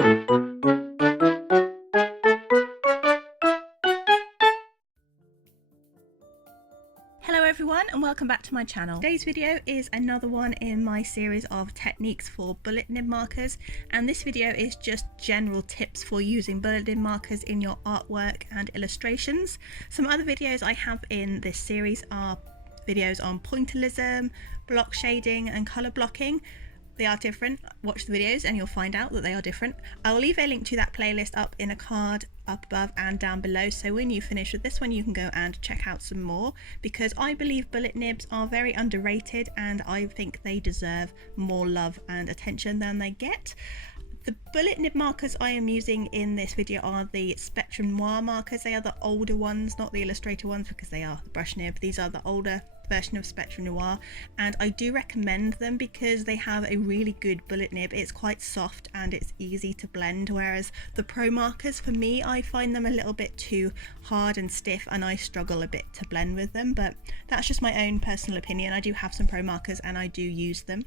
Hello everyone and welcome back to my channel. Today's video is another one in my series of techniques for bullet nib markers, and this video is just general tips for using bullet nib markers in your artwork and illustrations. Some other videos I have in this series are videos on pointillism, block shading and colour blocking. They are different. Watch the videos and you'll find out that they are different. I will leave a link to that playlist up in a card up above and down below, so when you finish with this one you can go and check out some more, because I believe bullet nibs are very underrated and I think they deserve more love and attention than they get. The bullet nib markers I am using in this video are the Spectrum Noir markers. They are the older ones, not the Illustrator ones, because they are the brush nib. These are the older version of Spectrum Noir, and I do recommend them because they have a really good bullet nib. It's quite soft and it's easy to blend, whereas the Pro markers, for me, I find them a little bit too hard and stiff and I struggle a bit to blend with them, but that's just my own personal opinion. I do have some Pro markers and I do use them.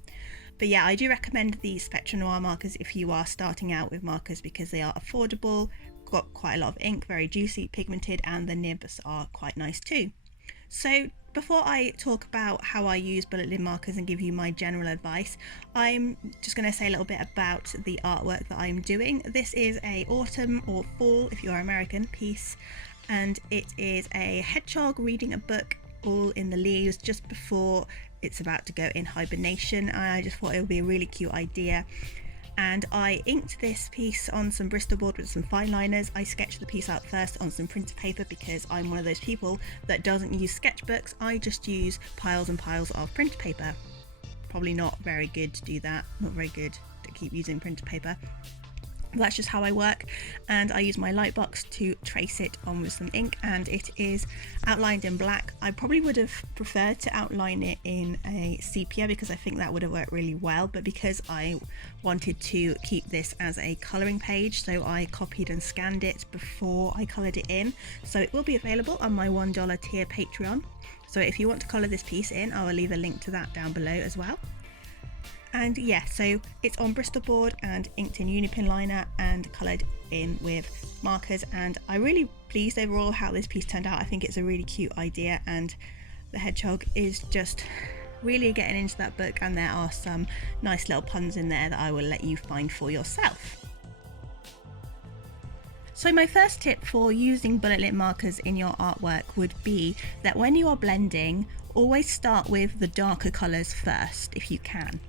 But yeah, I do recommend the Spectrum Noir markers if you are starting out with markers, because they are affordable, got quite a lot of ink, very juicy, pigmented, and the nibs are quite nice too. So before I talk about how I use bullet nib markers and give you my general advice, I'm just going to say a little bit about the artwork that I'm doing. This is a autumn or fall, if you're American, piece, and it is a hedgehog reading a book all in the leaves just before it's about to go in hibernation. I just thought it would be a really cute idea, and I inked this piece on some Bristol board with some fine liners. I sketched the piece out first on some printer paper because I'm one of those people that doesn't use sketchbooks. I just use piles and piles of printer paper. Probably not very good to do that, not very good to keep using printer paper. That's just how I work, and I use my light box to trace it on with some ink, and it is outlined in black. I probably would have preferred to outline it in a sepia because I think that would have worked really well, but because I wanted to keep this as a colouring page, so I copied and scanned it before I coloured it in. So it will be available on my $1 tier Patreon, so if you want to colour this piece in, I will leave a link to that down below as well. And yeah, so it's on Bristol board and inked in Unipin liner and coloured in with markers, and I'm really pleased overall how this piece turned out. I think it's a really cute idea, and the hedgehog is just really getting into that book, and there are some nice little puns in there that I will let you find for yourself. So my first tip for using bullet nib markers in your artwork would be that when you are blending, always start with the darker colours first if you can.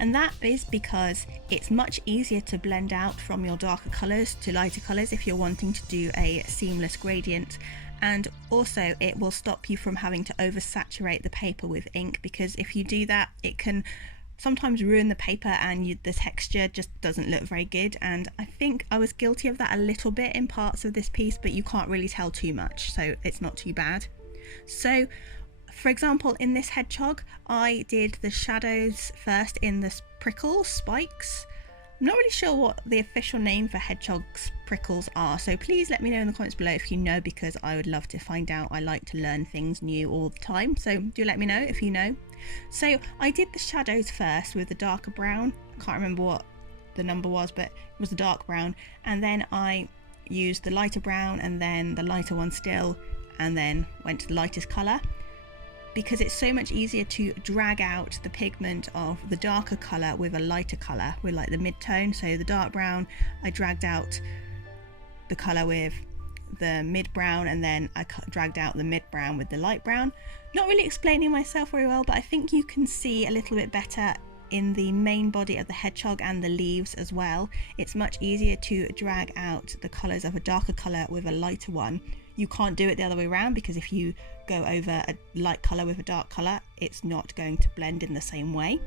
And that is because it's much easier to blend out from your darker colours to lighter colours if you're wanting to do a seamless gradient, and also it will stop you from having to oversaturate the paper with ink, because if you do that it can sometimes ruin the paper and the texture just doesn't look very good, and I think I was guilty of that a little bit in parts of this piece, but you can't really tell too much, so it's not too bad. So for example, in this hedgehog, I did the shadows first in the prickles, spikes. I'm not really sure what the official name for hedgehogs prickles are, so please let me know in the comments below if you know, because I would love to find out. I like to learn things new all the time, so do let me know if you know. So I did the shadows first with the darker brown. I can't remember what the number was, but it was the dark brown, and then I used the lighter brown and then the lighter one still, and then went to the lightest colour, because it's so much easier to drag out the pigment of the darker colour with a lighter colour, with like the mid-tone. So the dark brown, I dragged out the colour with the mid-brown, and then I dragged out the mid-brown with the light brown. Not really explaining myself very well, but I think you can see a little bit better in the main body of the hedgehog and the leaves as well. It's much easier to drag out the colours of a darker colour with a lighter one. You can't do it the other way around, because if you go over a light colour with a dark colour, it's not going to blend in the same way.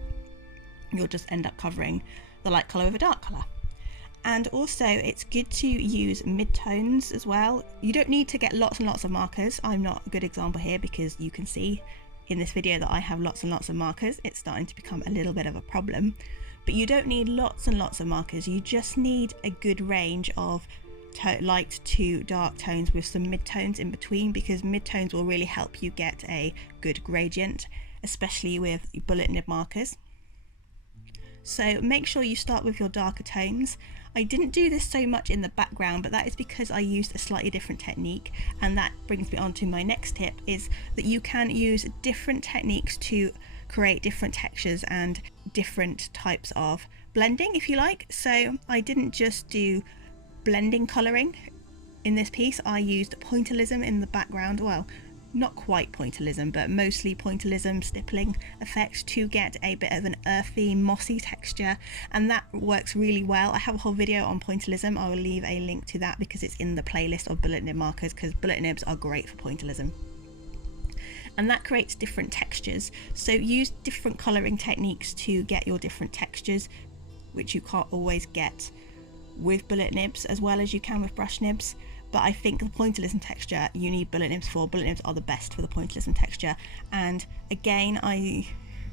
You'll just end up covering the light colour with a dark colour. And also it's good to use mid-tones as well. You don't need to get lots and lots of markers. I'm not a good example here because you can see in this video that I have lots and lots of markers. It's starting to become a little bit of a problem, but you don't need lots and lots of markers. You just need a good range of light to dark tones with some mid-tones in between, because mid-tones will really help you get a good gradient, especially with bullet nib markers. So make sure you start with your darker tones. I didn't do this so much in the background, but that is because I used a slightly different technique, and that brings me on to my next tip, is that you can use different techniques to create different textures and different types of blending, if you like. So I didn't just do blending colouring in this piece, I used pointillism in the background. Well, not quite pointillism, but mostly pointillism stippling effects to get a bit of an earthy, mossy texture, and that works really well. I have a whole video on pointillism. I will leave a link to that because it's in the playlist of bullet nib markers, because bullet nibs are great for pointillism. And that creates different textures. So use different colouring techniques to get your different textures, which you can't always get with bullet nibs as well as you can with brush nibs. But I think the pointillism texture you need bullet nibs for. Bullet nibs are the best for the pointillism texture. And again, I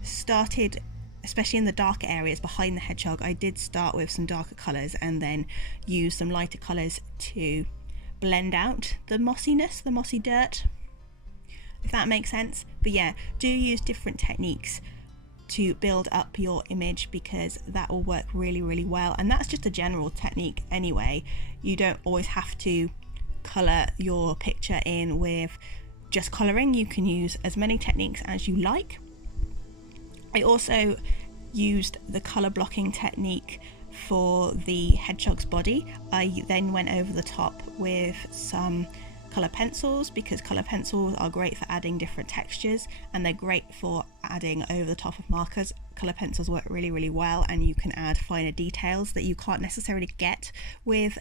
started, especially in the darker areas behind the hedgehog, I did start with some darker colours and then use some lighter colours to blend out the mossiness, the mossy dirt, if that makes sense. But yeah, do use different techniques to build up your image, because that will work really, really well. And that's just a general technique anyway. You don't always have to colour your picture in with just colouring. You can use as many techniques as you like. I also used the colour blocking technique for the hedgehog's body. I then went over the top with some colour pencils, because colour pencils are great for adding different textures and they're great for adding over the top of markers. Colour pencils work really, really well, and you can add finer details that you can't necessarily get with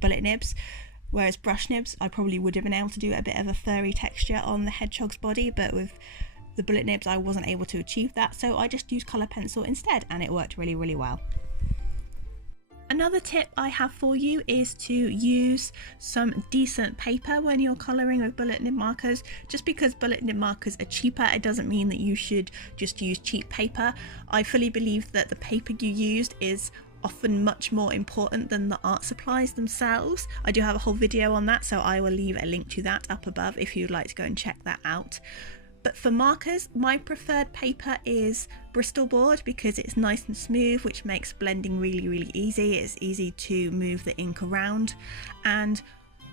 bullet nibs. Whereas brush nibs, I probably would have been able to do a bit of a furry texture on the hedgehog's body, but with the bullet nibs I wasn't able to achieve that, so I just used colour pencil instead, and it worked really, really well. Another tip I have for you is to use some decent paper when you're colouring with bullet nib markers. Just because bullet nib markers are cheaper, it doesn't mean that you should just use cheap paper. I fully believe that the paper you used is often much more important than the art supplies themselves. I do have a whole video on that, so I will leave a link to that up above if you'd like to go and check that out. But for markers, my preferred paper is Bristol board, because it's nice and smooth, which makes blending really, really easy. It's easy to move the ink around, and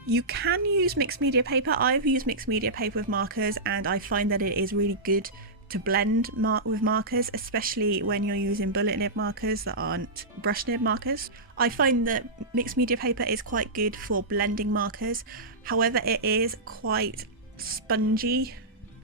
you can use mixed media paper. I've used mixed media paper with markers, and I find that it is really good to blend with markers, especially when you're using bullet nib markers that aren't brush nib markers. I find that mixed media paper is quite good for blending markers. However, it is quite spongy.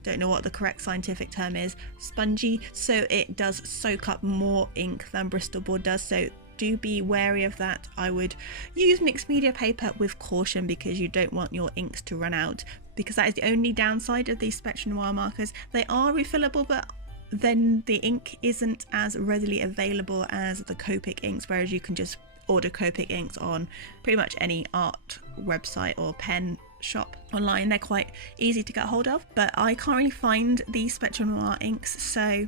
Don't know what the correct scientific term is, spongy, so it does soak up more ink than Bristol board does, so do be wary of that. I would use mixed media paper with caution, because you don't want your inks to run out, because that is the only downside of these Spectrum Noir markers. They are refillable, but then the ink isn't as readily available as the Copic inks, whereas you can just order Copic inks on pretty much any art website or pen shop online. They're quite easy to get hold of, but I can't really find these Spectrum Noir inks, so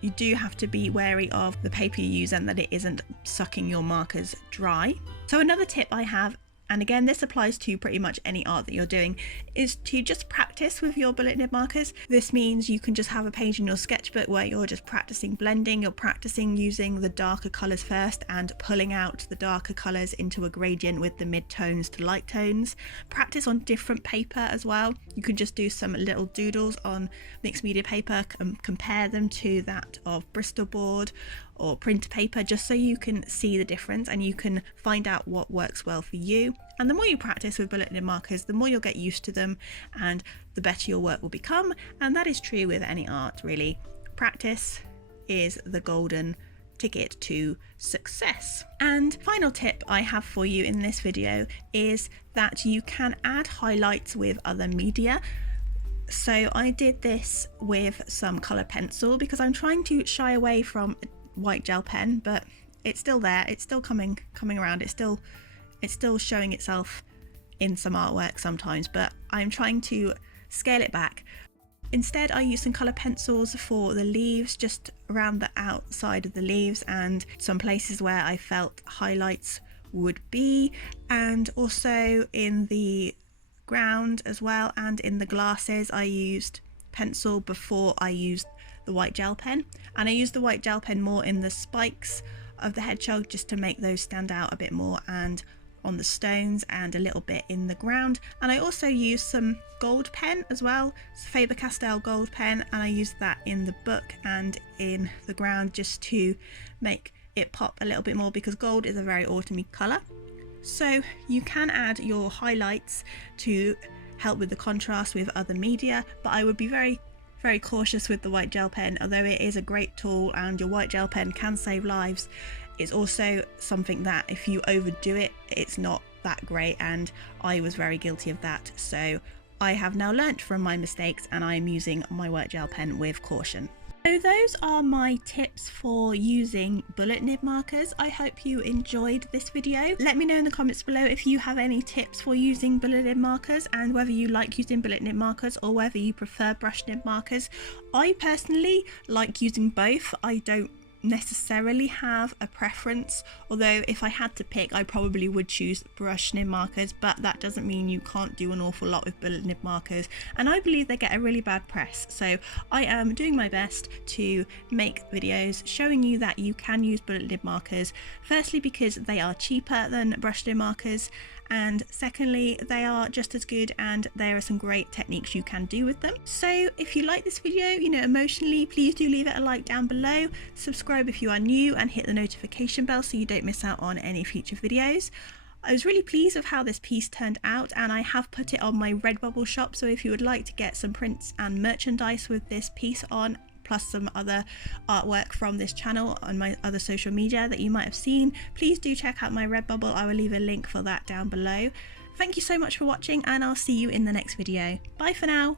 you do have to be wary of the paper you use and that it isn't sucking your markers dry. So another tip I have, and again this applies to pretty much any art that you're doing, is to just practice with your bullet nib markers. This means you can just have a page in your sketchbook where you're just practicing blending, you're practicing using the darker colours first and pulling out the darker colours into a gradient with the mid-tones to light tones. Practice on different paper as well. You can just do some little doodles on mixed media paper, compare them to that of Bristol board or print paper, just so you can see the difference and you can find out what works well for you. And the more you practice with bullet nib markers, the more you'll get used to them and the better your work will become. And that is true with any art, really. Practice is the golden ticket to success. And final tip I have for you in this video is that you can add highlights with other media. So I did this with some colour pencil, because I'm trying to shy away from white gel pen, but it's still there, it's still coming around, it's still showing itself in some artwork sometimes, but I'm trying to scale it back. Instead, I use some colour pencils for the leaves, just around the outside of the leaves and some places where I felt highlights would be, and also in the ground as well, and in the glasses I used pencil before I used the white gel pen, and I use the white gel pen more in the spikes of the hedgehog just to make those stand out a bit more, and on the stones and a little bit in the ground. And I also use some gold pen as well, it's Faber-Castell gold pen, and I use that in the book and in the ground just to make it pop a little bit more, because gold is a very autumny colour. So you can add your highlights to help with the contrast with other media, but I would be very cautious with the white gel pen. Although it is a great tool and your white gel pen can save lives, it's also something that if you overdo it, it's not that great, and I was very guilty of that. So I have now learnt from my mistakes and I am using my white gel pen with caution. So those are my tips for using bullet nib markers. I hope you enjoyed this video. Let me know in the comments below if you have any tips for using bullet nib markers, and whether you like using bullet nib markers or whether you prefer brush nib markers. I personally like using both. I don't necessarily have a preference, although if I had to pick, I probably would choose brush nib markers, but that doesn't mean you can't do an awful lot with bullet nib markers, and I believe they get a really bad press. So I am doing my best to make videos showing you that you can use bullet nib markers, firstly because they are cheaper than brush nib markers, and secondly they are just as good and there are some great techniques you can do with them. So if you like this video, emotionally, please do leave it a like down below, subscribe if you are new, and hit the notification bell so you don't miss out on any future videos. I was really pleased with how this piece turned out, and I have put it on my Redbubble shop, so if you would like to get some prints and merchandise with this piece on, plus some other artwork from this channel on my other social media that you might have seen, please do check out my Redbubble. I will leave a link for that down below. Thank you so much for watching, and I'll see you in the next video. Bye for now.